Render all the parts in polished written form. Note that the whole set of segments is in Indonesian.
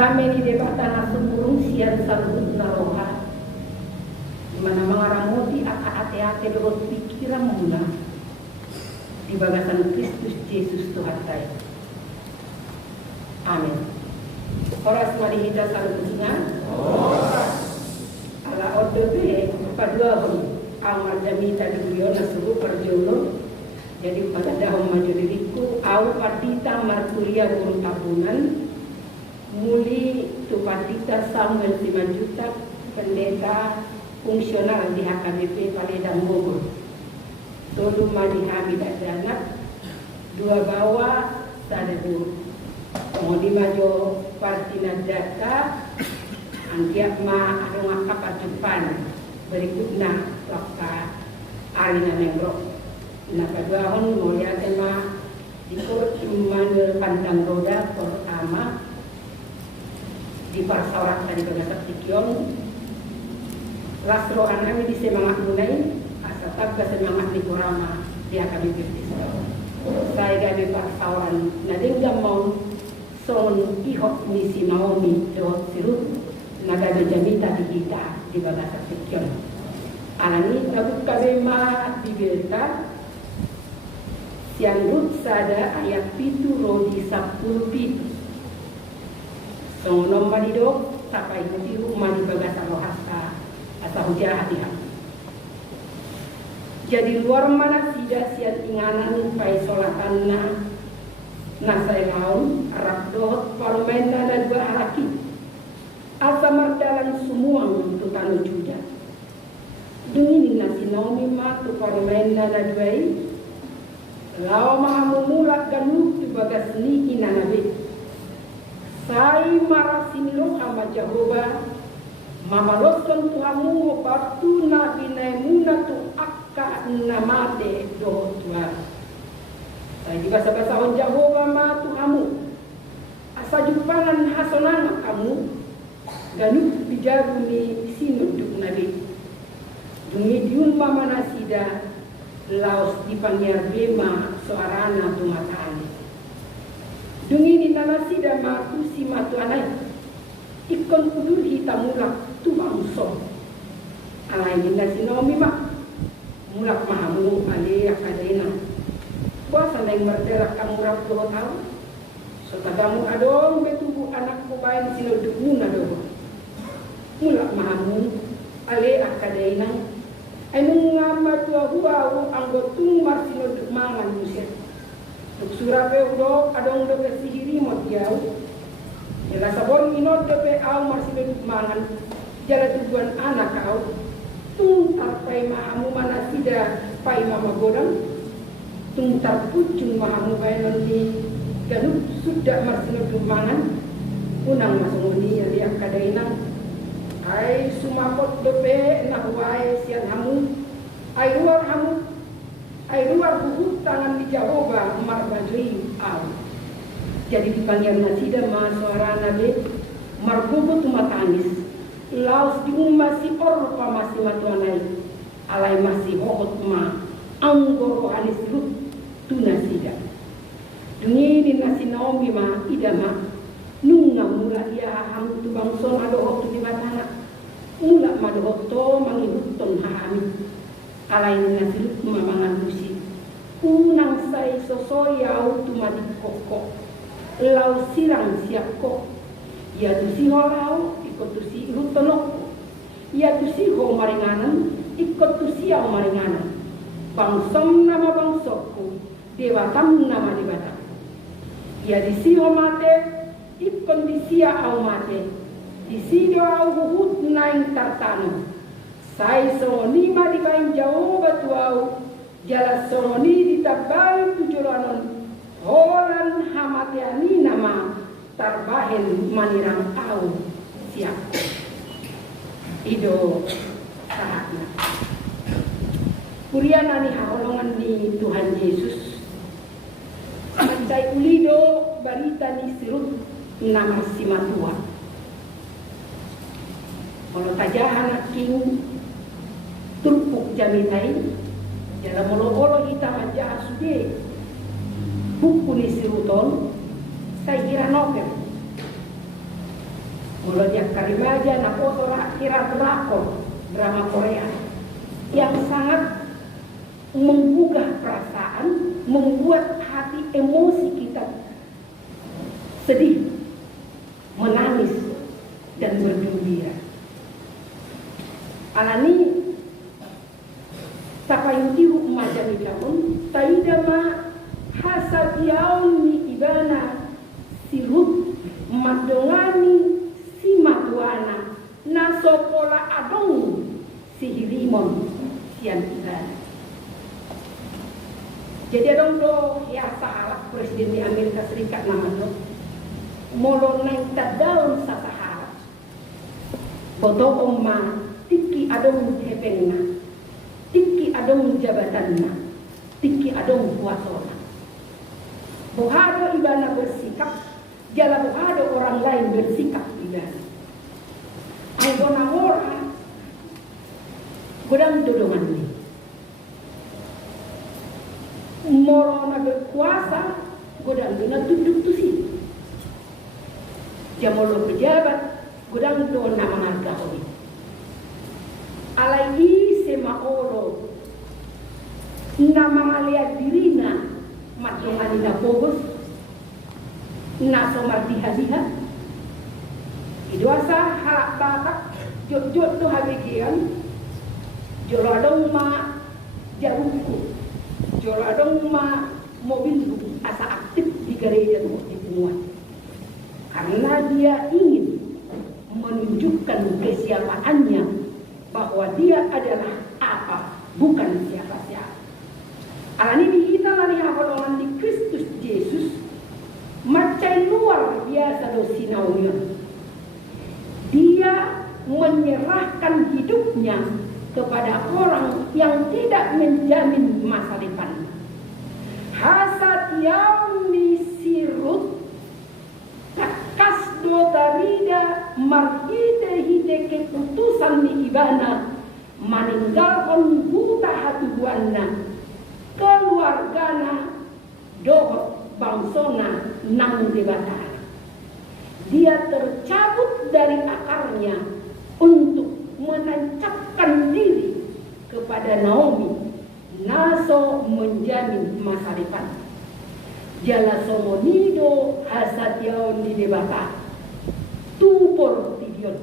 Game ni debatana sumurung sian salud naroha. Dimana mengaramoti ate-ate dorot pikiran mula di bagasan Kristus Yesus Tuhan saya. Amin. Oras mari kita salutnya. Ala ordo be padua amal jamita di beliau nasubu perjono. Jadi pada dahom maju diriku au partita markuria burung tabunan muli tu partita Samuel 5 juta pendeta fungsional di HKBP Paledang Bogor. Tolu madi hamid anak dua bawah sadadu mau dimajo partina data antiap ma anu ngakap depan berikutnya waktu arina nengrok nah kedua hon mau lihat tema ikut manel pandang roda pertama di parsawarat tadi bagasak tikion lasro anami di semangat munai asatag ka semangat di kurama dia kami berdis saya gabi parsawaran nadingga mau son ihok ni si Naomi dewot sirut nagabe jamita di kita di bagasak tikion alani tabuk kabe ma di berta siang rut sada ayat pitu rodi 10 pitu so nomba di dok tapai hati rumah di bagasak rohasa atau jahat ya. Jadi luar mana sida siat inganan pai solatanna nasai laun arab dot parmena dan dua araki asa mardalan semua untuk tanu juda dengin nasi Naomi ma tu parmena dan dua lawa maha memulak ganuk di bagas ni inanabe sai marasinilo hamba Jehovah mamaloson tuhamu batu nabi naimuna tu akka namate do tua. Saya di bahasa on Jehovah ma tuhamu asa jumpanan hasonana kamu ganuk bijaru ni sinuduk nabi. Dumi diun mama nasida laos dipanggil bema soarana tu matane. Dungi ni nasida ma kusi matu anai. Ikon kudur hitam mulak tu bangso. Alai nasi Naomi mak mulak mahamu ale akadena. Kuasa neng berderak kamu rap 2 tahun. So tagamu adong betubu anakku bain sino dukuna do. Mulak mahamu ale akadena. Anu ngamba tua huau anggotung marsino duk mangan musia. Duk surape udo adong do sihiri mot jauh. Jala sabon inod dope au masih duduk mangan jala tujuan anak kau tungtar pai mahamu mana sida pai mama godang tungtar pucung mahamu bayanon di ganuk sudah masih duduk mangan unang masunguni liak kadainang ai sumapot dope nak wae sian hamu ai luar buhut tangan di Jehovah mar bajui au. Jadi dipanggil nasida ma suara nabi marbubu tu matanis laos diung masih orpa masih matuanai alai masih hokot ma anggoro anis rut tu nasida dungi ni nasi Naomi ma idama nunga mula ia ham tu bangson ado hok tu di batana mula mado hok to mangihuton hami alai nasi rut ma mangan busi unang sai sosoyau tu madi kokok lau sirang siap kok ya tu si holau ikut tu si rutonok ya tu si ho maringanan ikut tu si au maringanan bangsom nama bangsokku dewatam nama dewatam ya di si ho mate ikut di si au mate di si do au huhut naing tartano sai soni ma di bain jauh batu au jala soni di tabai tujolanon Horan hamatiani nama tarbahen manirang au siap ido saatnya kuriana ni haolongan ni Tuhan Yesus mencai ulido barita ni sirut nama si matua kalau tajahan king turpuk jamitai dalam molo-olo hitam aja asude buku ni siruton saya kira noker Mulanya karimaja na foto akhirat drakor drama Korea yang sangat menggugah perasaan, membuat hati emosi kita sedih, menangis dan bergembira. Alani tapayutihu majani kaun taidama hasabiaun ni ibana sirut madongani si matuana nasokola adong si hilimon sian ibana. Jadi adong do ya sahabat Presiden di Amerika Serikat namanya molo naik tadaun sa sahabat foto omma tiki adong hepengna, tiki adong jabatanna, tiki adong kuasona. Bohado ibana bersikap, jala bohado orang lain bersikap ibana. Anggona orang godang dodongan ni. Morona berkuasa, godang dina duduk tu si. Jamolo pejabat, godang do nama harga hoi. Alai sema oro nama lihat dirina madongan ina bogos na somar diha-diha idwasa halak batak jod-jod tu habigian joladong ma jaruku joladong ma mobil asa aktif di gereja tu dimuat karena dia ingin menunjukkan kesiapaannya bahwa dia adalah apa, bukan siapa-siapa. Alani dihita lani hakolongan di Kristus Yesus macam luar biasa dosinaunya. Dia menyerahkan hidupnya kepada orang yang tidak menjamin masa depan. Hasad yaumi sirut kasdo tarida marhide hide keputusan ni ibana meninggalkan buta hati buana keluargana dohot bangsona nang debata. Dia tercabut dari akarnya untuk menancapkan diri kepada Naomi. Naso menjamin masa depan. Jala somonido hasatyaon di debata tupor tidion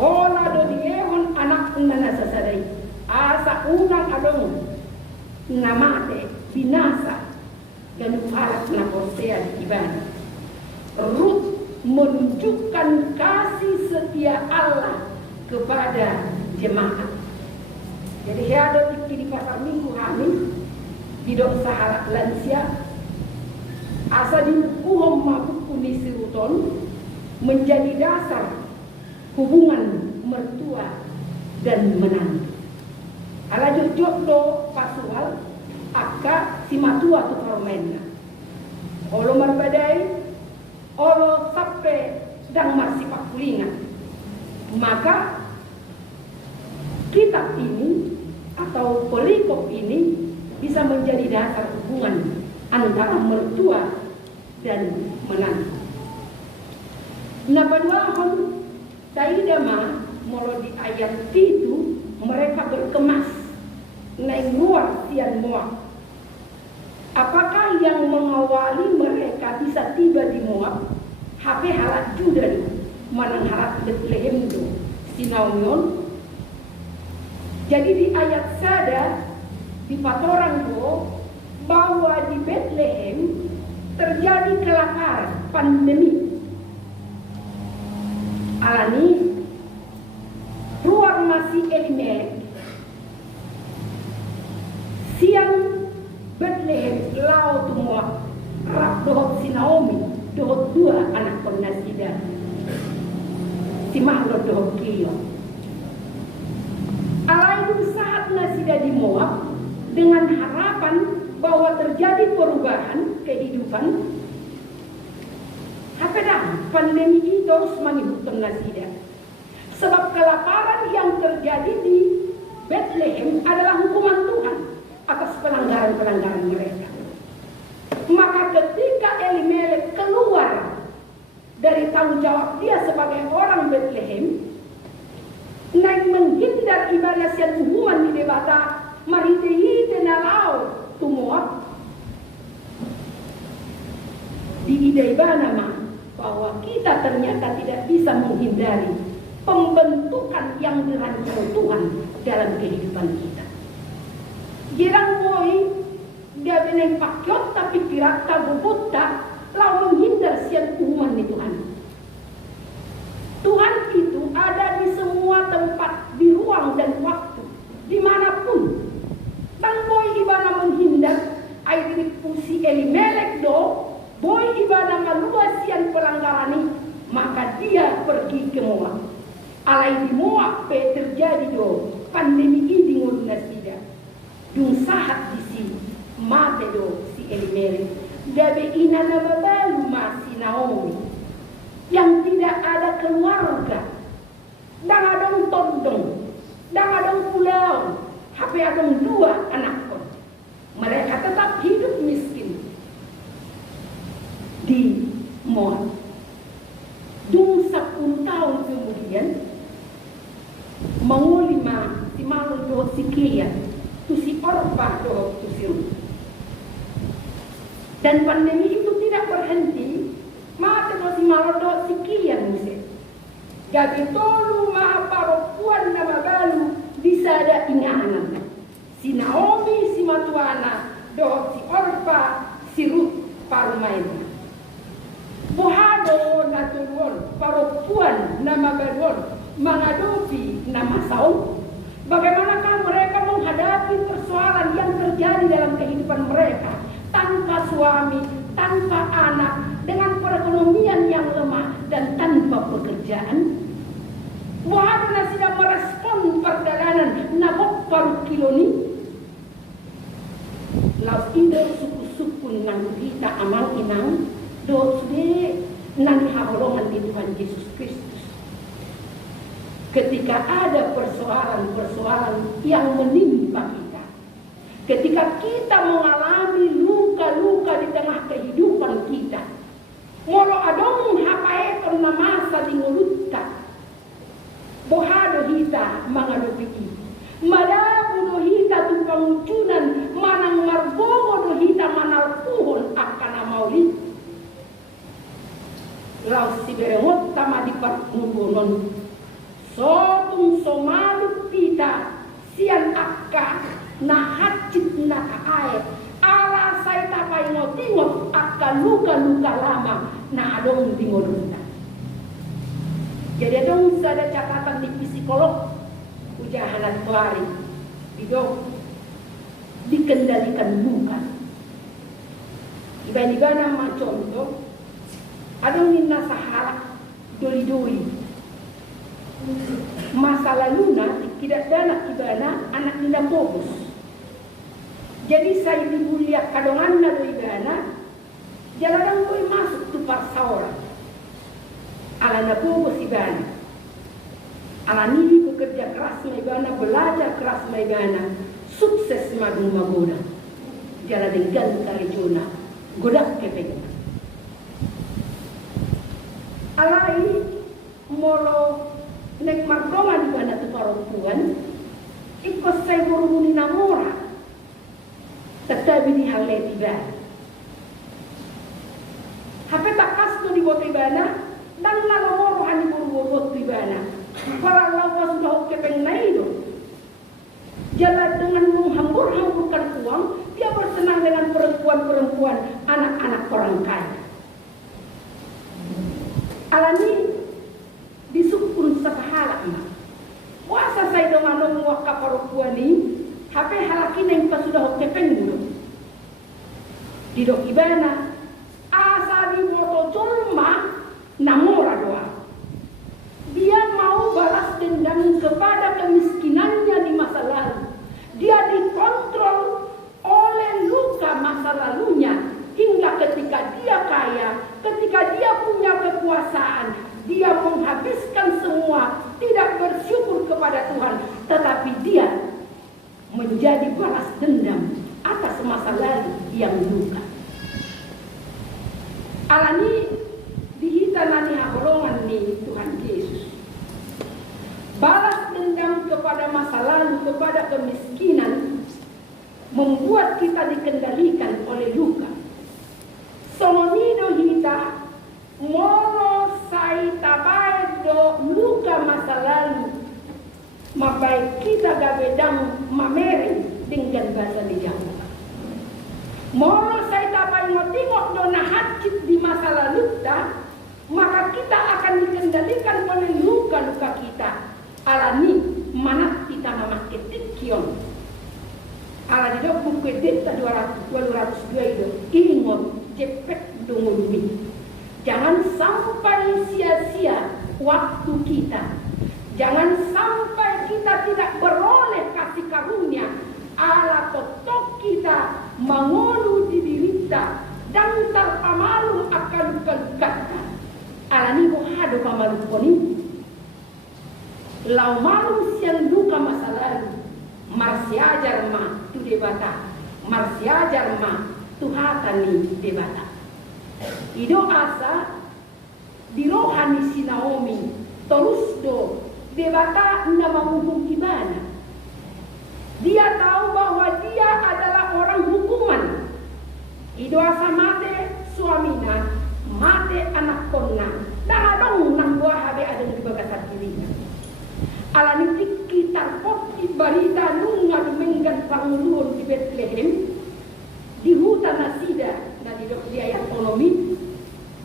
ola do diehon anak nana sasadai asa unang adong namate binasa dan farat na posea di ibana. Rut menunjukkan kasih setia Allah kepada jemaat. Jadi ada di pasar minggu Hamin tidak sahalat lansia asa dihukum mabuk kunisi ruton menjadi dasar hubungan mertua dan menantu. Ala jojok do pasual akka si matua tu paromena. Olo marbadai, olo sampai dang marsipak kulingan. Maka kitab ini atau pelikop ini bisa menjadi dasar hubungan antara mertua dan menantu. Napaduahon taidama molo di ayat itu mereka berkemas naik luar sian Moab. Apakah yang mengawali mereka bisa tiba di Moab? HP halat Judan manang halat Bethlehem do sinaumion. Jadi di ayat sada di patoran do bahwa di Bethlehem terjadi kelaparan, pandemi. Alani keluar masih Elimelek siang Bethlehem lau tumua rak dohot si Naomi dohot dua anak Nasida si Mahlon dohot Kio. Alaikum saat Nasida di Moab dengan harapan bahwa terjadi perubahan kehidupan. Apa dah pandemi ini terus menghidupan Nasida. Sebab kelaparan yang terjadi di Bethlehem adalah hukuman Tuhan atas pelanggaran-pelanggaran mereka. Maka ketika Elimelek keluar dari tanggung jawab dia sebagai orang Bethlehem, naik menghindar ibadah sian umuman di debata maritehi tenalau tumua di ide ibana bahwa kita ternyata tidak bisa menghindari pembentukan yang dirancang Tuhan dalam kehidupan kita. Girang boy dia beneng pakyot tapi kirata bubutta lau menghindar sian umuman di Tuhan. Tuhan itu ada di semua tempat, di ruang dan waktu, dimanapun. Tang boy ibana menghindar, air pusi Elimelek do, boy ibana malua sian pelanggarani, maka dia pergi ke Moab. Alai di Moab terjadi do, pandemi ini nguluna sida. Dung sahat di sini, mate do si Elimelek. Dabe ina nama balu masih Naomi yang tidak ada keluarga, dan ada tondong, dan ada pulau, tapi ada 2 anak kon. Mereka tetap hidup miskin di Moab. Dung 10 tahun kemudian, mengulima si malu do si Kia, tu si Orpa do tu si Ruth. Dan pandemi itu tidak berhenti. Mata do si malu si Kia muse. Gabi tolu maha paropuan nama balu disada inganan. Si Naomi si matuana do si Orpa si Ruth parumaina. Bohado natulun paropuan nama baluon menghadapi nama Saul. Bagaimanakah mereka menghadapi persoalan yang terjadi dalam kehidupan mereka? Tanpa suami, tanpa anak, dengan perekonomian yang lemah dan tanpa pekerjaan. Muhammad sedang merespon perjalanan nabok paru kiloni. Laut indah suku-suku nang kita amal inang do sude nang haholongan di Tuhan Yesus Kristus. Ketika ada persoalan-persoalan yang menimpa kita, ketika kita mengalami luka-luka di tengah kehidupan kita, molo adong hapaeton na masa di ngulutta, bohado hita mangalupi madabu do hita tu pangucunan manang marbogo do hita manalpuhon akan amauli. Lau si berengot tama di parmubonon, sotung somalu pita sian akka na hacit na kaait ala say tapay ngotingot akka luka-luka lama na adong tingolunta. Jadi adong ada catatan di psikolog ujahan tuari itu dikendalikan luka. Iban-iban ma contoh adong ninna sahala doli-doli masa laluna tidak dana ibana anak nila fokus. Jadi saya dibuliak kadongan na do ibana jalan boy masuk tu parsaora ala na fokus ibana ala nili bekerja keras ma ibana, belajar keras ma ibana, sukses magung magoda jalan dengan karejona godak kepeng alai molo nek martongan ibana tu perempuan ikut saya berumuni namora tetapi di hal tiba hape takas tu di bote ibana dan nalomoro hani buru-buru tu ibana para lawa sudah kepeng naido jalan dengan menghambur-hamburkan uang dia bersenang dengan perempuan-perempuan anak-anak orang kaya alani disukun sakahala emak. Puasa saya dengan muak kaparupuan ini, hape halakin yang pas sudah kepeng dulu. Di dok ibana, asa di moto colma, namora doa. Dia mau balas dendam kepada kemiskinannya di masa lalu. Dia dikontrol oleh luka masa lalunya hingga ketika dia kaya, ketika dia punya kekuasaan. Dia menghabiskan semua, tidak bersyukur kepada Tuhan, tetapi dia menjadi balas dendam atas masa lalu yang luka. Alani dihitanani sedang mameri dengan bahasa di Jawa. Moro saya tapai ngotengok dona hajit di masa lalu maka kita akan dikendalikan oleh luka-luka kita. Alani mana kita memakai tikion. Ala di dok buku deta 202 itu ingot cepet dungulmi. Jangan sampai sia-sia waktu kita. Jangan sampai kita tidak beroleh kasih karunia. Ala totok kita mengolu di dirita dan terpamalu akan kelukatan. Ala ni bohado pamalu poni. Lau malu siang duka masa lalu. Marsiajar ma tu debata. Marsiajar ma tu hatani debata. Ido asa di rohani si Naomi terus do debata nama hukum gimana. Dia tahu bahwa dia adalah orang hukuman. Ido asa mate suamina, mate anak konna. Dah dong nang buah habe ada di bagasar kirinya. Alani tiki tarpoti barita nunga dumenggan panguluan di Bethlehem di hutan nasida na di ayat ekonomi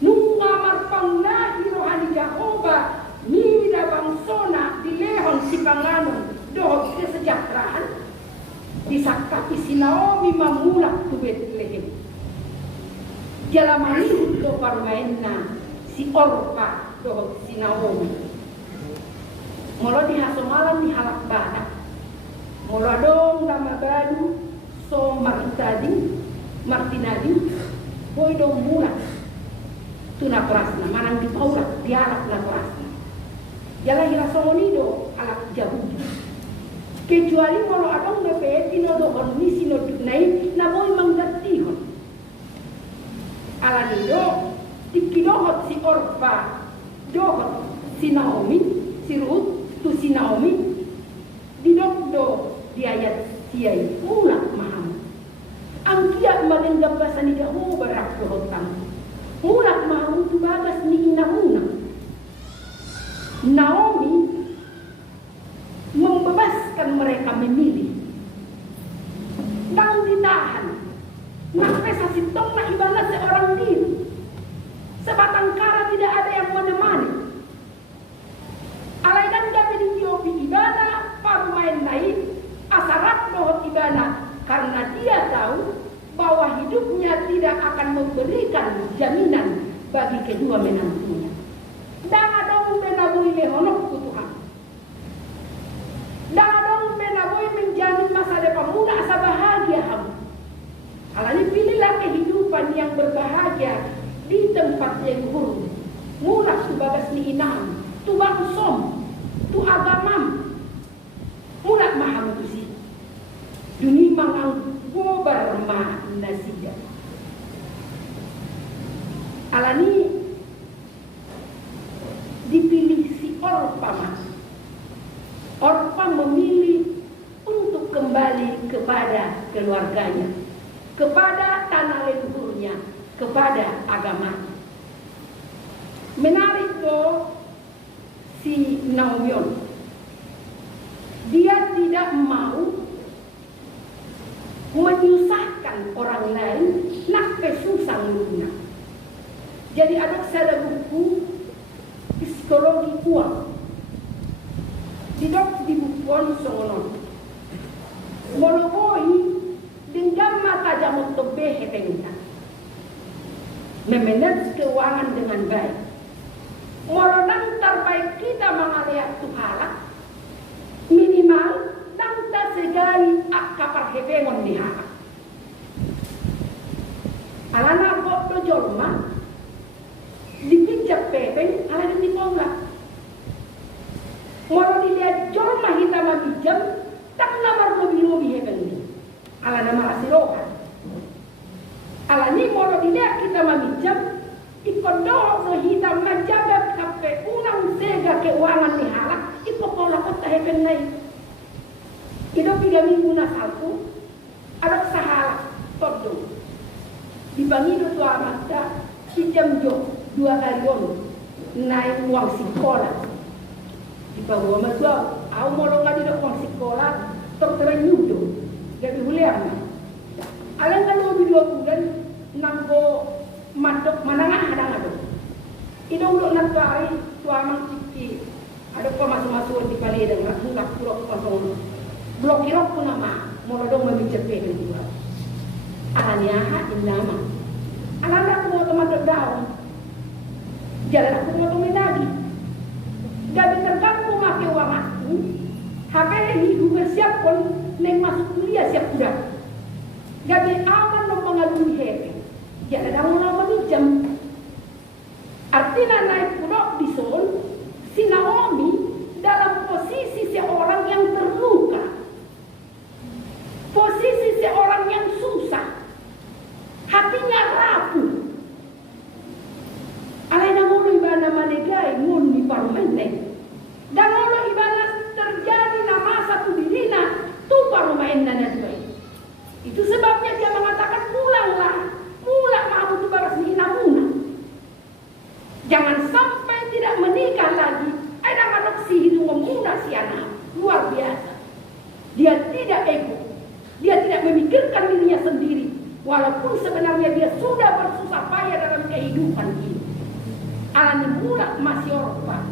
nunga marpangna rohani Jahoba mira bangsona di lehon si panganon doh kesejahteraan disakapi si Naomi mamulak di Bethlehem jalamani do parmainna si Orpa doh si Naomi. Molo di haso malam di halak badak. Molo dong nama badu so martinadi boy dong mula. Tuna prasna manang di paurak di halak na prasna. Jala hira somonido halak jauh. Kecuali molo adong nepeti no dohon misi no dunai na boy manggatihon. Ala nido tikidohot si Orpa dohot si Naomi si Ruth tu si Naomi didokdo di ayat siai mulak maham angkia madenggap bahasa ni dahu berak dohotang mulak maham tu bagas ni inamuna. Naomi membebaskan mereka memilih dan ditahan sampai sasitong na ibadah seorang diri sebatang kara tidak ada yang menemani. Alaidan dapat diopi ibana paru main lain asarat dohot ibana karena dia tahu bahwa hidupnya tidak akan memberikan jaminan bagi kedua menantunya. Dan adong menabui lehonok ku Tuhan. Dan adong menabui menjamin masa depan muna asa bahagia kamu. Alani pilihlah kehidupan yang berbahagia di tempat yang huruf. Mula sebagas ni inam. Tu bangsom, tu agamam, mulat maham tu si. Duni mangang gobar ma nasida. Alani dipilih si Orpa mas. Orpa memilih untuk kembali kepada keluarganya, kepada tanah leluhurnya, kepada agama. Menarik tuh. Si Naomi dia tidak mau menyusahkan orang lain nak pesusang luna. Jadi ada saya buku psikologi uang di bukuan songonon moloi dengan mata jamu tebe hepengta memanage keuangan dengan baik. Moronan terbaik kita mengaliat tuhala minimal tangta segari akapar hepengon diharap. Alana kok do jolma dipijak pepeng alana di ponga. Moro dilihat jolma hitam bijam tak namar lobi hepeng ni. Alana marasirokan. Alani moro dilihat kita bijam ikodoh no hitam majaga kape unang sega keuangan ni halak ikopola kota hepen nai. Ido 3 minggu na salku ada sahala todo. Dibangido tu amata si jam jo 2 hari on naik uang sekolah. Di bawah matua au molonga di uang sekolah terterenyudo dari huliama. Alang kalau 2 bulan nanggo madok manangah ada ngado. Idong lo nagkari tuamang ciki. Ada pa masuk-masuk di palidang nak purok kosong. Blokirok ko nama mo dong mamijepe ng dua. Alanya inama. Alana ko mo tumadog daw. Jalan aku mau tumin lagi. Gabi terganggu make uang aku. HP ini bersiap pun neng masuk kuliah siap udah. Gabi aman no pengalui HP. Jangan ada mau meminjam. Artinya naik pulok di Seoul, si Naomi dalam posisi seorang yang terluka. Posisi seorang yang susah. Hatinya rapuh. Alena mulu ibana manegai mun di parlemen. Dan mulu ibana terjadi nama satu dirina tu parlemen nanadwai. Itu sebabnya dia mengatakan pulanglah, pulang mau tu baras ni namuna. Jangan sampai tidak menikah lagi. Ada adopsi hidup memuna si anak luar biasa. Dia tidak ego, dia tidak memikirkan dirinya sendiri. Walaupun sebenarnya dia sudah bersusah payah dalam kehidupan ini. Alani mula masih orpa.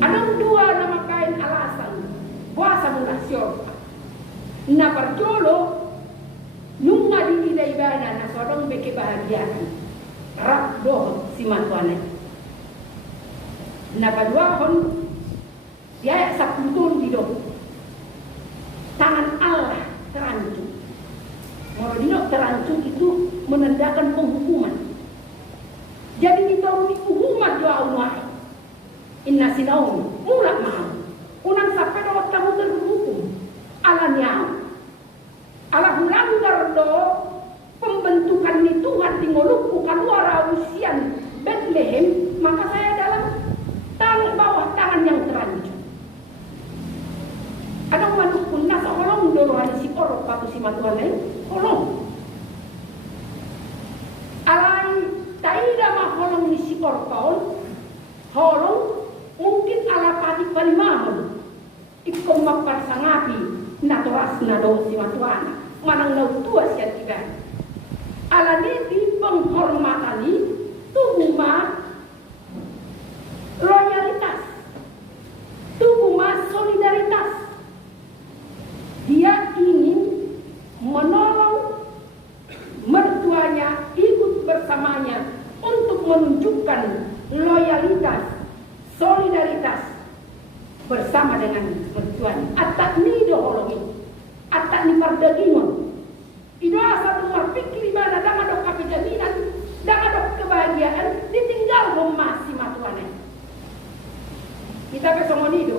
Ada 2 nama kain alasan puasa mula si orpa. Na perjolo nunga di ida ibana na sodong beke bahagiaan. Rak doh si matuane. Na paduahon dia saputun di doh. Tangan Allah terancung. Morodino terancung itu menandakan penghukuman. Jadi kita hukuman doa umai. Inna sinaum mulak mau. Unang sampai doa kamu terhukum. Alanya. Allah melanggar do pembentukan ni Tuhan di ngolukku keluar usian Bethlehem. Maka saya dalam bawah tangan yang terancung. Ada manuk pun nasa holong dorohan si orok patu si matuan lain. Holong. Alai taida mah holong ni si orkaon. Holong mungkin ala pati palimahon. Ikom maparsangapi naturas na do si matuan. Manang nautua siya tiba. Ala di penghormatan ni tuhuma loyalitas. Tuhuma solidaritas. Dia ingin menolong mertuanya, ikut bersamanya untuk menunjukkan loyalitas, solidaritas bersama dengan mertuanya. Atak ni doholomi, atak ni pardagingon. Itu asal luar pikir mana dah ada kejaminan, dah ada kebahagiaan, ditinggal rumah si matuannya. Kita besok itu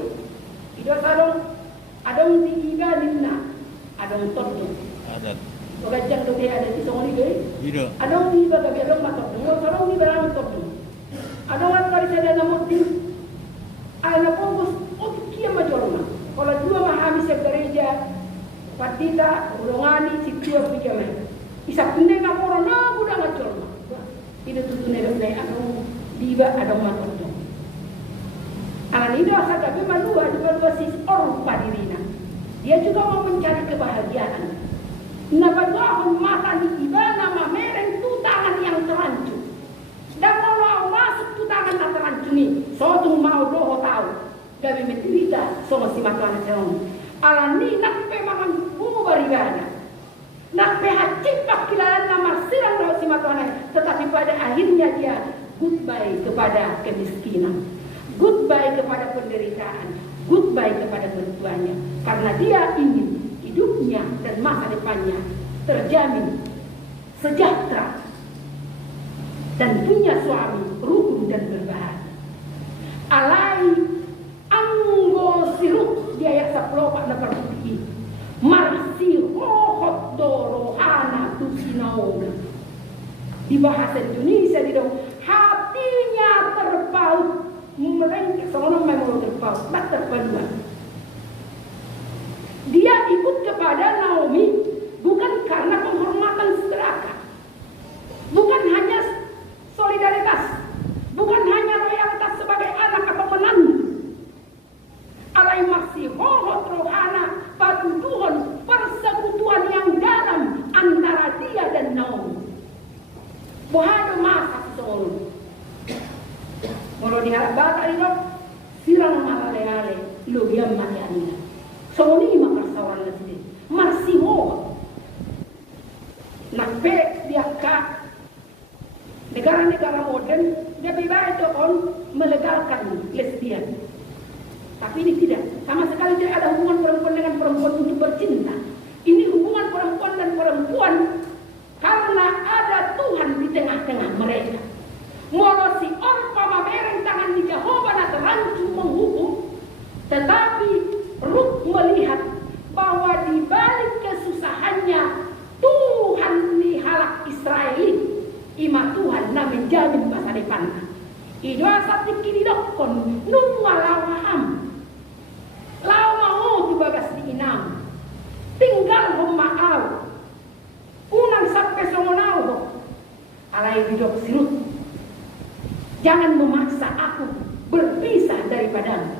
salong. Adong tiga dinna, adong todong. Ada. Ogajang do kaya ada di songoni gay. Ida. Adong tiga gabi adong matok. Adong tiga barang todong. Adong at kali sada namot din. Ala pongos kia majorma. Kalau 2 mahami sa gereja, patita, ulongani, siktua pikame. Isa punde na poro na buda majorma. Ida tutune do dai adong tiga adong matok. Anak ini asal tapi malua berbasis orpa dirina. Dia juga mau mencari kebahagiaan. Nabaduahun mata di ibana mameren tu tangan yang terancung. Dan kalau masuk tu tangan yang terancung ni, sotung mau doho tahu. Kami menderita sama si makanan serong. Alam ni nak pemangan bungu baribana. Nak pehacik pakilan nama sirang doho si makanan. Tetapi pada akhirnya dia goodbye kepada kemiskinan. Goodbye kepada penderitaan, goodbye kepada mertuanya, karena dia ingin hidupnya dan masa depannya terjamin sejahtera dan punya suami rukun dan berbahagia. Alai anggo siruk di ayat 10 Pak Nakar Putih, marsi hohot dorohana tusinauna. Di bahasa Indonesia didong hatinya terpaut. Mereka seorang memang terpaut, tak terpaduan. Dia ikut kepada Naomi bukan karena penghormatan sederhana, bukan hanya solidaritas, bukan hanya loyalitas sebagai anak atau menantu. Alai masih hohot rohana Pohado masa seorang. Kalau diharap bata ini, sirang malale-ale, lugiam mati anina. Soni makarsawan na sini, marsiho. Nakpe diangkat. Negara-negara modern, dia bebas on melegalkan lesbian. Tapi ini tidak, sama sekali tidak ada hubungan perempuan dengan perempuan untuk bercinta. Ini hubungan perempuan dan perempuan karena ada Tuhan di tengah-tengah mereka. Walau si Orpa mamereng tangan di Jehovah na terancam menghukum, tetapi Ruth melihat bahwa di balik kesusahannya Tuhan nihalak Israel, ima Tuhan na menjadi masa depan. Idoa sati kini dokon nunga lawaham, lawa tu bagas di inam, tinggal humaaw, unang sampai songonaw, alay bidok sirut. Jangan memaksa aku berpisah daripadamu.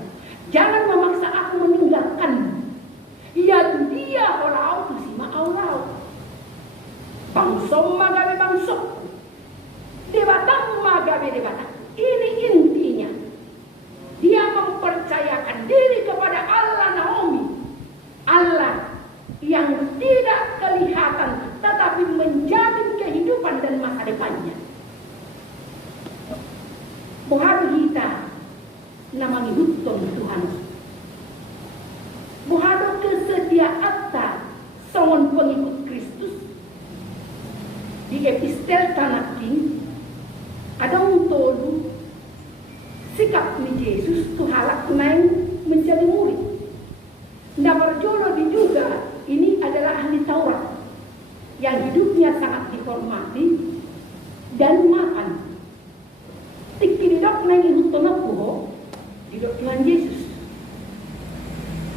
Jangan memaksa aku meninggalkanmu. Ya dia olau tu si ma'aulau. Bangsom magabe bangsom. Debatang magabe debatang. Ini intinya. Dia mempercayakan diri kepada Allah Naomi. Allah yang tidak kelihatan tetapi menjamin kehidupan dan masa depannya. Buhado kita namang hutong Tuhan. Buhado kesediaan songon pengikut Kristus di epistel tanaking ada tolu sikap ni Yesus tu halak main menjadi murid. Nda berjolo di juga ini adalah ahli Taurat yang hidupnya sangat dihormati dan makan. Tikidok nang ihutonak buho hidup Tuhan Yesus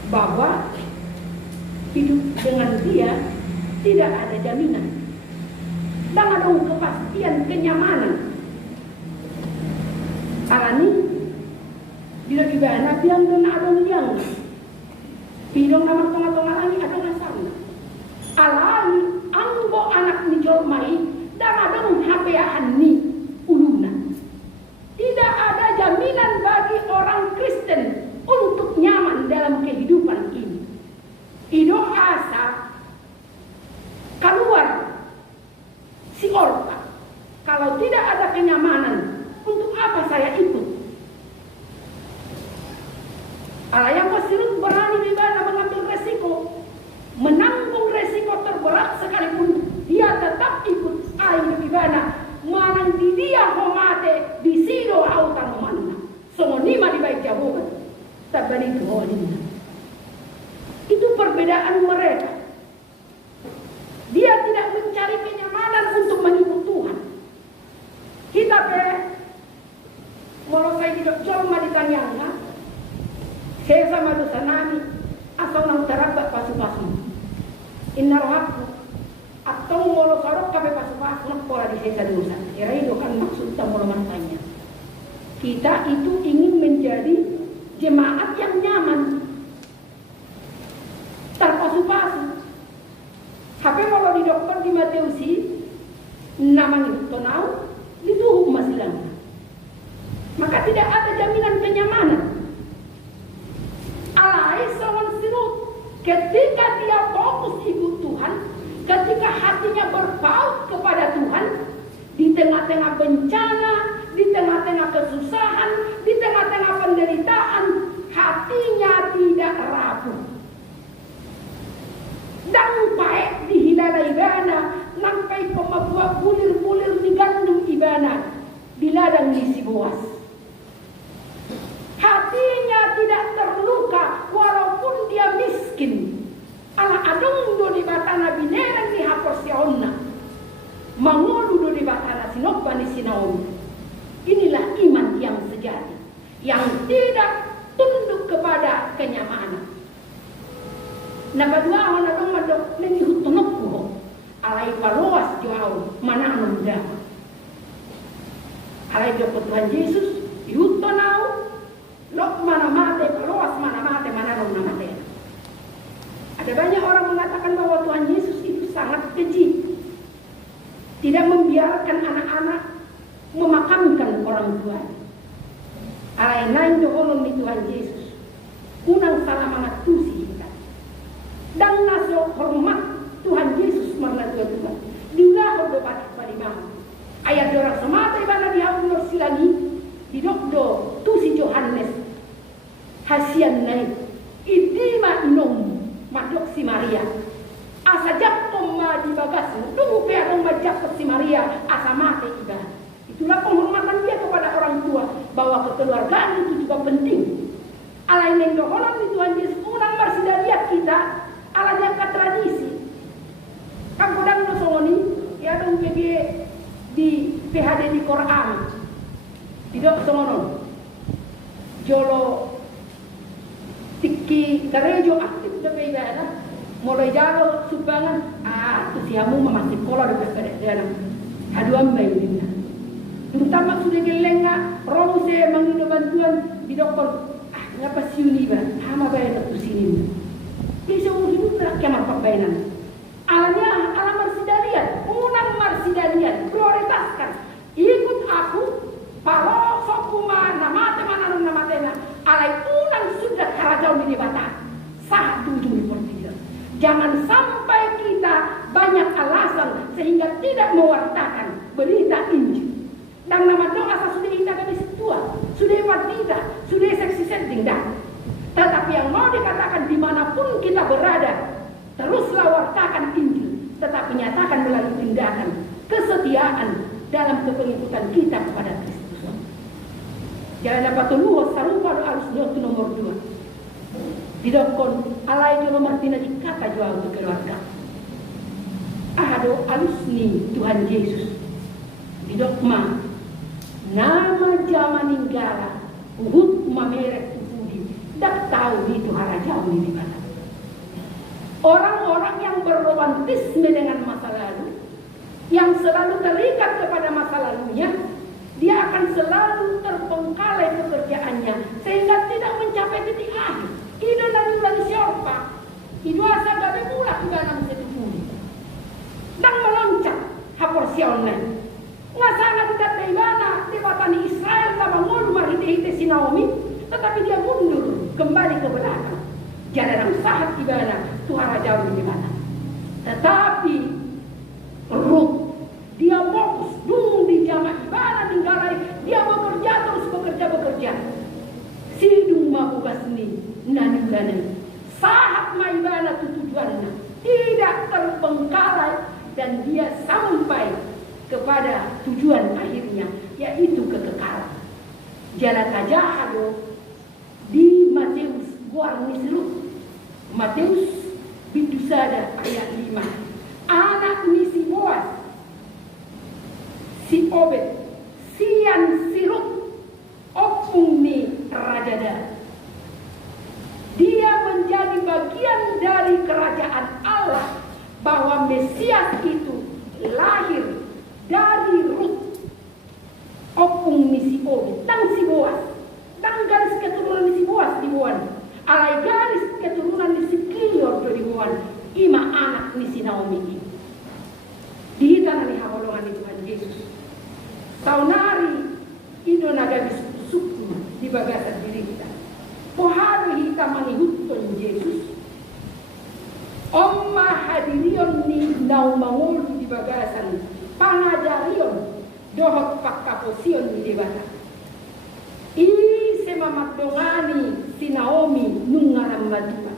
bahwa hidup dengan dia tidak ada jaminan dan ada kepastian kenyamanan. Alani tidak dibahana biang dan ada yang bidong nama tengah-tengah lagi ada nasarna. Alani anggo anak ni jolmai dan ada hapeahan ni uluna. Tidak ada jaminan bagi orang Kristen untuk nyaman dalam kehidupan ini. Ido asa keluar si Orpa. Kalau tidak ada kenyamanan, untuk apa saya ikut? Allah yang masih berani di mana mengambil resiko, menanggung resiko terberat sekalipun dia tetap ikut air di mana. Manang di dia homate di sido autan manna songonima di baik Jehovah tabani tuholina. Itu perbedaan mereka. Dia tidak mencari kenyamanan untuk mengikut Tuhan. Kita walau saya hidup cuma ditanyanya saya sama dosa nami asal nang terabak pasu-pasu inna rohaku atau molo sarok kabe pasu-pasu nak pola di sesa dosa. Kira itu kan maksud tamu tanya. Kita itu ingin menjadi jemaat yang nyaman, terpasu-pasu. Tapi kalau di dokter di Mateusi namanya tonau itu hukum masih lama. Maka tidak ada jaminan kenyamanan. Alai sawan sirut ketika dia fokus ikut Tuhan. Ketika hatinya berpaut kepada Tuhan, di tengah-tengah bencana, di tengah-tengah kesusahan, di tengah-tengah penderitaan, hatinya tidak rapuh. Dan baik dihilalai ibana, nampai pemabua bulir-bulir di gandum ibana, di ladang di Boas. Hatinya tidak terluka walaupun dia miskin. Ala adung do di batana bineran di hapos sionna. Mangolu do di batana sinokba ni sinaon. Inilah iman yang sejati, yang tidak tunduk kepada kenyamanan. Nabadua hon adung madok nengi hutunok ko. Alai paluas jauh mana muda. Alai joko Tuhan Yesus yutonau lok mana mate paluas mana mate mana nong mate. Ada banyak orang mengatakan bahwa Tuhan Yesus itu sangat keji. tidak membiarkan anak-anak memakamkan orang tua. Alai nain doholon di Tuhan Yesus, unang salamangat tusi kita. Dan naso hormat Tuhan Yesus marna Tuhan. Diulah dobat pada imam. Ayat orang semata ibana dihapun silagi didokdo tusi Yohanes hasian naik itima inom madok si Maria. Asa jakkom ma di bagas tunggu pearong majakot si Maria asa mate iba. Itulah penghormatan dia kepada orang tua, bahwa kekeluargaan itu juga penting. Alai nengdoholan di Tuhan Yesus unang marsidaliat kita ala jangka tradisi. Kan kodang no songoni ya dong PG di PHD di Quran. Tidak songonon. Jolo tiki garejo aktif dapat ibadah. Mulai jalo sumbangan, tu siamu masih sekolah dekat dalam aduan bayinya. Terutama sudah gelenga, romu saya mengindo bantuan di dokter. Ngapa siuni ba? Hama bayar tu sini. Bisa hidup nak kiamat pembainan. Alanya alam marsidalian, unang marsidalian, prioritaskan. Ikut aku, paro sokuma namate mana namatena. Alai unang sudah kerajaan di Batak. Satu juli portiga. Jangan sampai kita banyak alasan sehingga tidak mewartakan berita Injil. Dan nama doa sudah kita gadis tua, sudah wanita, sudah seksi setting dah. Tetapi yang mau dikatakan dimanapun kita berada, teruslah wartakan Injil, tetapi nyatakan melalui tindakan kesetiaan dalam kepengikutan kita kepada Kristus. Jangan dapat tuluh sarupa harus doa nomor 2. Didokon alai jono martina dikata jual untuk keluarga. Ahado alusni Tuhan Yesus. Didokma nama zaman ninggala uhut mamerek tuhudi. Dak tahu itu harajau di mana. Orang-orang yang berromantisme dengan masa lalu, yang selalu terikat kepada masa lalunya, dia akan selalu terbengkalai pekerjaannya sehingga tidak mencapai titik akhir. Ino nani siapa? Ino asa gabe mula ibana msetupuni. Dan meloncat haporsional. Ngasangat tidak ibana di batani Israel sama ngolu marhite-hite si Naomi, tetapi dia mundur kembali ke belakang. Jarang sahat ibana Tuhan jauh di mana. Tetapi Ruth dia fokus dung di jama ibana ninggalai dia bekerja terus bekerja. Sidung mabukas ni nani sahat maibana tujuannya tidak terbengkalai dan dia sampai kepada tujuan akhirnya, yaitu kekekalan. Jalan aja hado di Matius warni seluruh Matius Bidusada ayat 5. Anak ni si Boas, si Obed, sian sirut opung ni rajada. Dia menjadi bagian dari kerajaan Allah, bahwa Mesias itu lahir dari Ruth opung ni si Obed dan si Boas, dan garis keturunan ni si Boas di Boan, alai garis keturunan ni si Klior di Boan, ima anak ni si Naomi ini. Dihitan ni habolongan di Tuhan Yesus. Taunari Indo nagabis suku di bagasan diri kita. Pohado hita manihutton Yesus. Omma hadirion ni naumangol di bagasan. Pangajarion dohot pakaposion di debata. Ini semamadongani si Naomi nungaram madupa.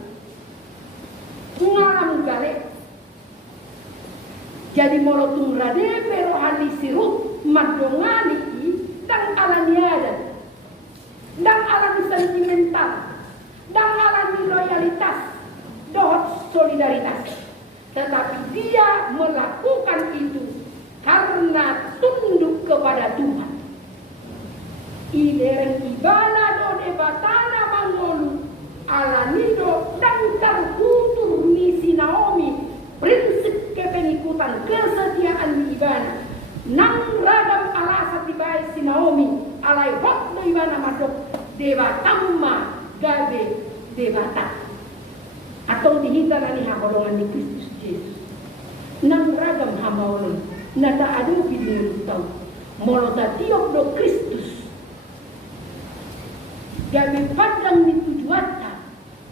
Nungaram gale. Jadi molotung radepe rohani sirut madongani dan alaniada, dan alani sentimental, dan alani loyalitas, dohot solidaritas. Tetapi dia melakukan itu karena tunduk kepada Tuhan. Ideren ibana do debatana mangolu alanido dan terkutur misi Naomi prinsip kepengikutan kesetiaan ibana. Nang ragam alasat dibayar si Naomi alai hot do ibana masuk dewatamma gabe dewata. Atau dihitan ani hakolongan di Kristus Yesus. Nang ragam hamba oleh nata adu bidin tau molota tiok do Kristus jadi pandang di tujuannya,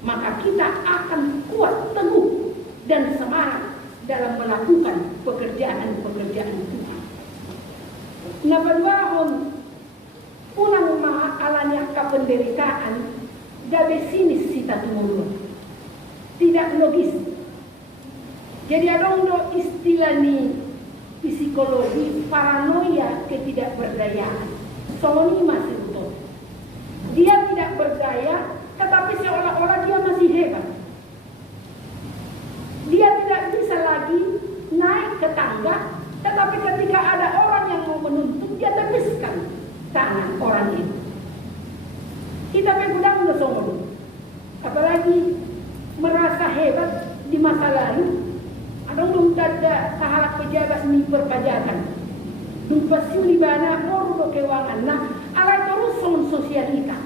maka kita akan kuat teguh dan semangat dalam melakukan pekerjaan-pekerjaan Tuhan. Nabaduahon unang ma alanya kapenderitaan gabe sinis sita tumulun. Tidak logis. Jadi adong do istilah ni psikologi paranoia ketidakberdayaan. Songoni masih betul. Dia tidak berdaya, tetapi seolah-olah dia masih hebat. Dia tidak bisa lagi naik ke tangga, tetapi ketika ada orang yang mau menuntut, dia tepeskan tangan orang itu. Kita pegudang do songoni. Apalagi merasa hebat di masa lalu. Adong dong tada kahalak pejabat ni perpajakan. Dong pasiu di bana moru do keuangan. Nah, alai terus son sosialita.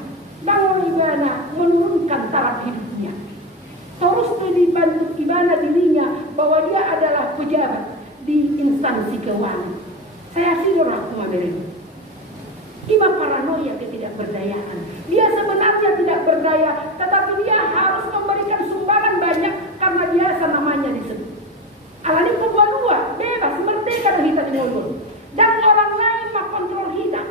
Bangun ibana menurunkan taraf hidupnya. Terus dibantu ibana dirinya bahwa dia adalah pejabat di instansi keuangan. Saya sih orang kumaberi. Iba paranoia ketidakberdayaan. Dia sebenarnya tidak berdaya, tetapi dia harus memberikan sumbangan banyak karena biasa namanya disebut. Alani pembalua, bebas, merdeka dari kita dimulur. Dan orang lain mak kontrol kita.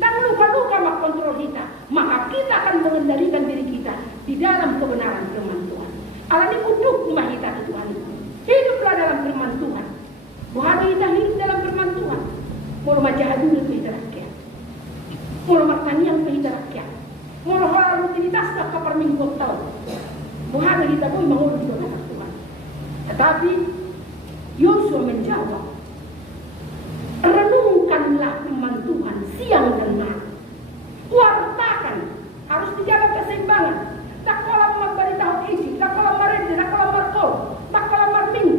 Dan luka-luka mak kontrol kita. Maka kita akan mengendalikan diri kita di dalam kebenaran firman Tuhan. Alani kuduk rumah kita ke Tuhan. Hiduplah dalam firman Tuhan. Bukan kita hidup dalam firman Tuhan. Mulu majahadu itu kita rakyat. Mulu martanian itu kita rakyat. Mulu hal rutinitas tak kapar minggu tahun. Bukan kita pun mengurus juga Tuhan. Tetapi Yosua menjawab, renungkanlah firman Tuhan siang dan malam. Wartakan, harus dijaga keseimbangan. Tak kalah memberitahu isi, tak kalah meredi, tak kalah markol, tak kalah marming.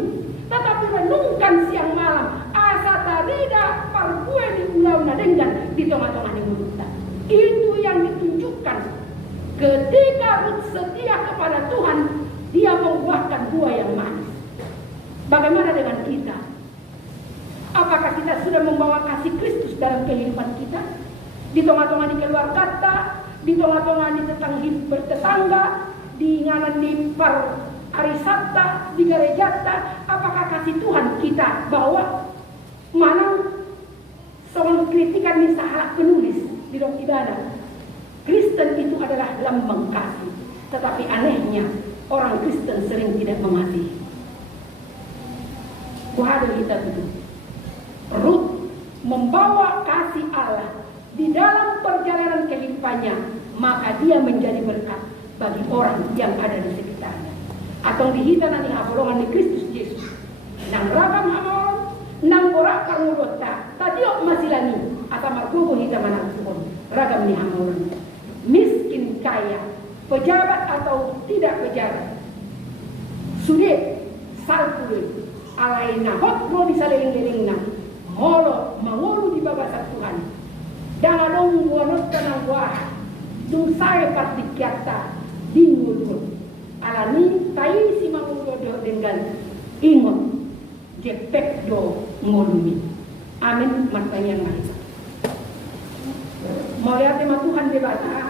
Tetapi renungkan siang malam. Asa tarida parkue di ulau nadenggan di tengah-tengah di mulut. Itu yang ditunjukkan ketika Rut setia kepada Tuhan, dia membuahkan buah yang manis. Bagaimana dengan kita? Apakah kita sudah membawa kasih Kristus dalam kehidupan kita? Di tengah-tengah di keluarga, di tengah-tengah di bertetangga, di nganan di par arisata, di gerejata, apakah kasih Tuhan kita bawa? Mana soal kritikan ni sahalat penulis di dalam ibadah. Kristen itu adalah lambang kasih, tetapi anehnya orang Kristen sering tidak mengasihi. Kuhadu kita itu. Rut membawa kasih Allah di dalam perjalanan kehidupannya, maka dia menjadi berkat bagi orang yang ada di sekitarnya. Atau dihita nanti apolongan di Kristus Yesus. Nang ragam hamon, nang borak pangurota, tadiok masilani, atau markubo hita manang suhon, ragam ni hamon. Miskin kaya, pejabat atau tidak pejabat, sudah salpul, alai nahot mo di saling-saling na, molo mangulu di bawah Tuhan. Dan adong buanot kanang buah, dung saya partikyata dingulun. Alani tayi si mangulo do dengan ingot jepek do ngolumi. Amin matanya mahisa. Mau lihat tema Tuhan di bawah.